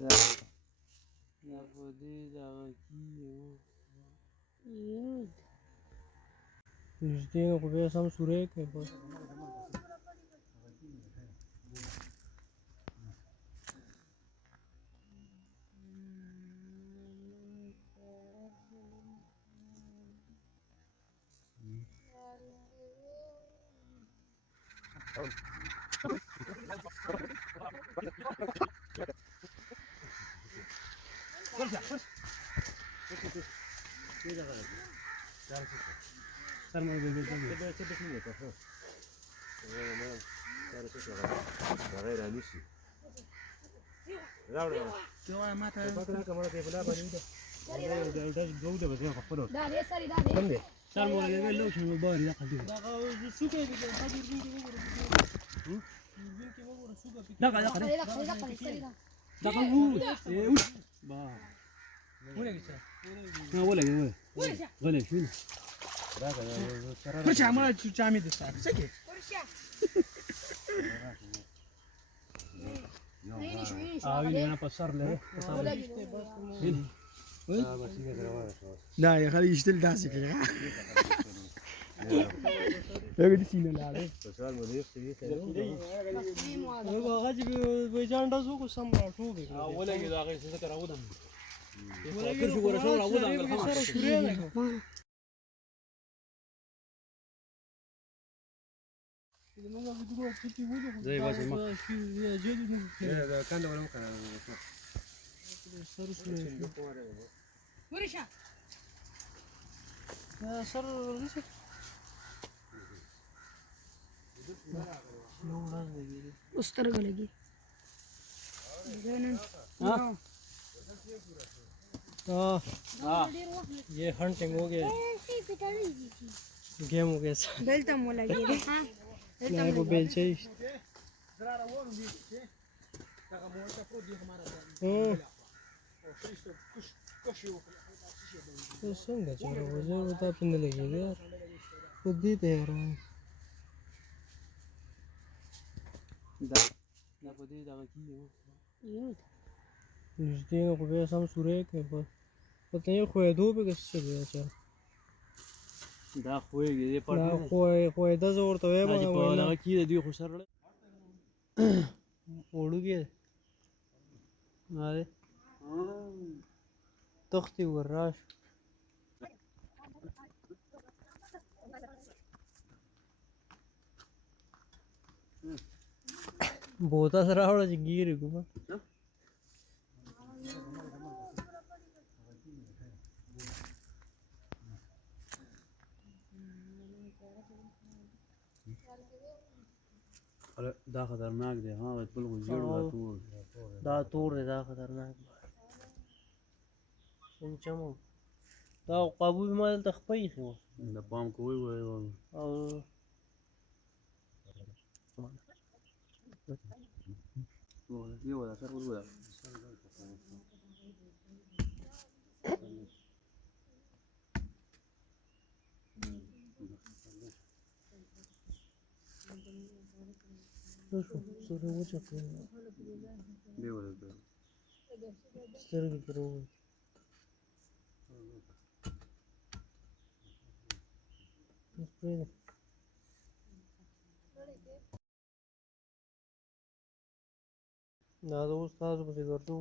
دا په دې دغه کېږي نږدې نه خو بیا سم سوری کوي خو لا يا خلي يشتل داسك يا بدي سينا لا زي بس ما كان ده ولا ممكن ورشة سر उस्तर गलेगी ये हंटिंग हो गया गेम हो गया बेल्टम वाला ये हां नहीं वो बेल चाहिए तो संग चलो वो जो बता पिने लगी यार खुद ही तैयार है دا په دې دغه کېږي نږدې نه خو بیا سم سوری کوي خو ورته یې ښویېدو پکې څه دی اچار دا ښویېږي دې پټ نه ښویېده زه ورته وایم چې په دغه کې د دوی خو سر وړوکی دی دی تښتي ور راشه بوته سره راوړه چې ګیرې کومه دا خطرناک دی ها بل خو ژیړ دا تور دا تور دی دا خطرناک سنچمو دا قابو ما دلته خپه ایښی وو د پام کوی وای او یو دا سر ور وای شو سره وچه کړو دی ورته سترګې پرې ووتې اوس پرېږده دا د اوس تاسو پسې ګرځو